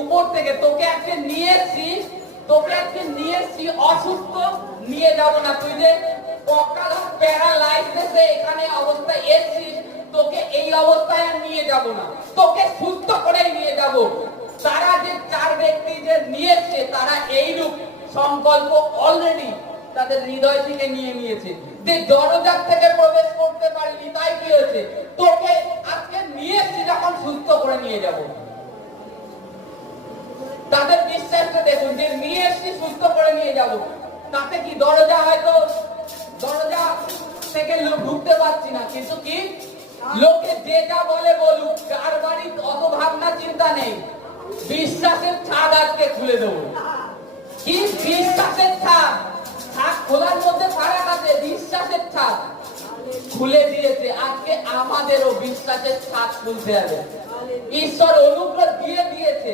উপর থেকে তোকে আজকে নিয়ে এসছি অসুস্থ, নিয়ে যাব না। তুই যে অকাল প্যারালাইসিসে এখানে অবস্থায় এসছিস, তোকে এই অবস্থায় আর নিয়ে যাব না, তোকে সুস্থ করেই নিয়ে যাব। তারা যে 4 ব্যক্তি যে নিয়ে এসছে, তারা এইরূপ সংকল্প অলরেডি তাদের হৃদয় থেকে নিয়ে নিয়েছে যে দরজা থেকে প্রবেশ করতে পারলি, তাই কি হয়েছে, তোকে আজকে নিয়ে এসছি যখন সুস্থ করে নিয়ে যাব। তাদের বিশ্বাসটা দেখুন, যে নিয়ে এসছি সুস্থ করে নিয়ে যাব, তাতে কি দরজা থেকে ঢুকতে পারছি না, কিন্তু কি লোকে যে যা বলে বলুক, কার বাড়ি অত ভাবনা চিন্তা নেই, বিশ্বাসের ছাদ আজকে খুলে দেবো। কি বিশ্বাসের ছাদ? ছাদ খোলার মধ্যে ফারাক আছে, বিশ্বাসের ছাদ খুলে দিয়েছে। আজকে আমাদেরও বিশ্বাসের ছাদ খুলতে হবে। ঈশ্বর অনুগ্রহ দিয়ে দিয়েছে।